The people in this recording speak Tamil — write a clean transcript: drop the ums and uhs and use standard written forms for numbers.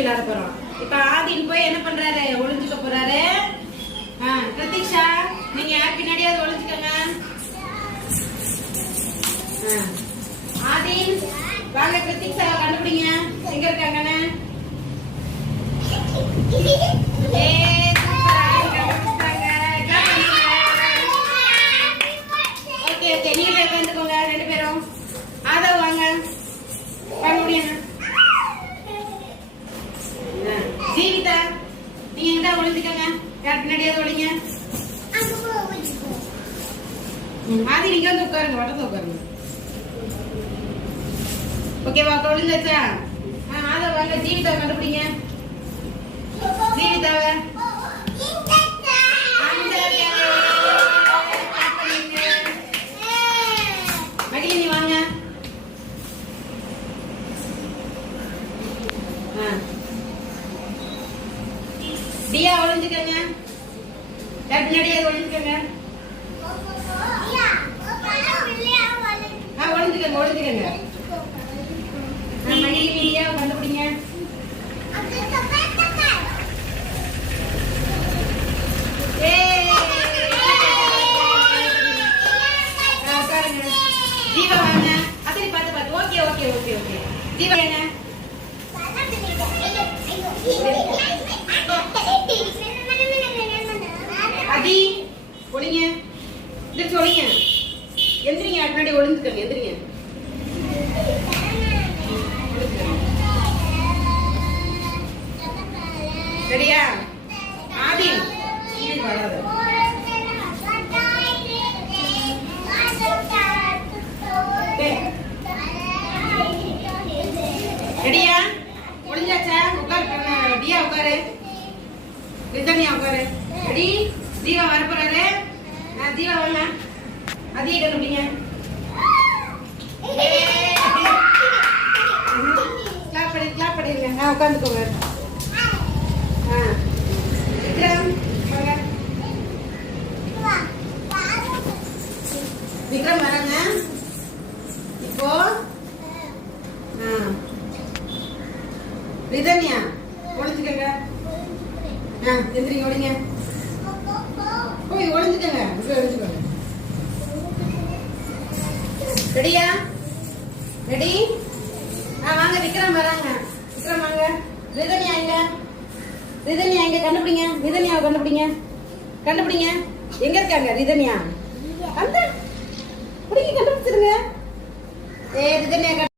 விளையாட போறோம். இப்ப ஆதின் போய் என்ன பண்றாரு? ஒளிஞ்சுக்க போறாரு. பிரதீக்ஷா, நீங்க யார் பின்னாடியாவது ஒளிஞ்சுக்கங்க. ஆதின் வாங்க, பிரதீக்ஷா கண்டுபிடிங்க எங்க இருக்காங்கன்னு. ஓகே ஓகே, நீங்க போய் உட்காந்துக்கோங்க ரெண்டு பேரும். ஆதவ் வாங்க, வாங்க முடியுங்க. ஜீவிதா, நீங்க எங்க ஒளிஞ்சுக்கங்க, யார் பின்னாடியாவது ஒளிங்க. ஆதி நீங்க வந்து உட்காருங்க, வட்டத்தை உட்காருங்க. ஓகேவா? ஒளிஞ்சாச்சா? ஆதவ் வாங்க, ஜீவிதா கண்டுபிடிங்க. ஜீவிதாவை மகிழினி வாங்க. தியா ஒளிஞ்சுக்கங்க, பின்னாடியே ஒளிஞ்சுக்கங்க. ஒளிஞ்சுக்கங்க ஒளிஞ்சுக்கங்க. மகிழினி தியா கண்டுபிடிங்க. ஜீவா வாங்க, அத்தனை பார்த்து பார்த்து. Okay okay okay okay. Jeeva என்ன அதி ஒளிங்க, எந்திரிச்சு ஒளிங்க. எந்திரிங்க, முன்னாடி ஒளிஞ்சுக்கங்க. எந்திரிங்க. சரியா? ஆதி வராது. ரெடியா? ஒளிஞ்சாச்சா? உட்காரு தியா, உட்காரு. ரிதன்யா உட்காரு. ரெடி? தீவா வரப்போறாரு. தீவா வாங்க, அதிக கண்டுபிடிங்க. கிளாப் பண்ணி கிளாப் பண்ணிருங்க. உட்காந்துக்கோங்க. விக்ரம் வாங்க. விக்ரம் வராங்க இப்போ. ரிதன்யா ஒளிஞ்சுக்கங்க. எந்திரிங்க, ஒளிங்க. போய் ஒளிஞ்சுக்கங்க. ஒளிஞ்சுக்கோங்க. ரெடியா? ரெடி? வாங்க, விக்ரம் வராங்க. விக்ரம் வாங்க. ரிதன்யா எங்க? ரிதன்யா எங்க? கண்டுபிடிங்க. ரிதன்யாவை கண்டுபிடிங்க. கண்டுபிடிங்க. எங்க இருக்காங்க ரிதன்யா? அந்த பிடிங்க, கண்டுபிடிச்சிருங்க. ரிதன்யா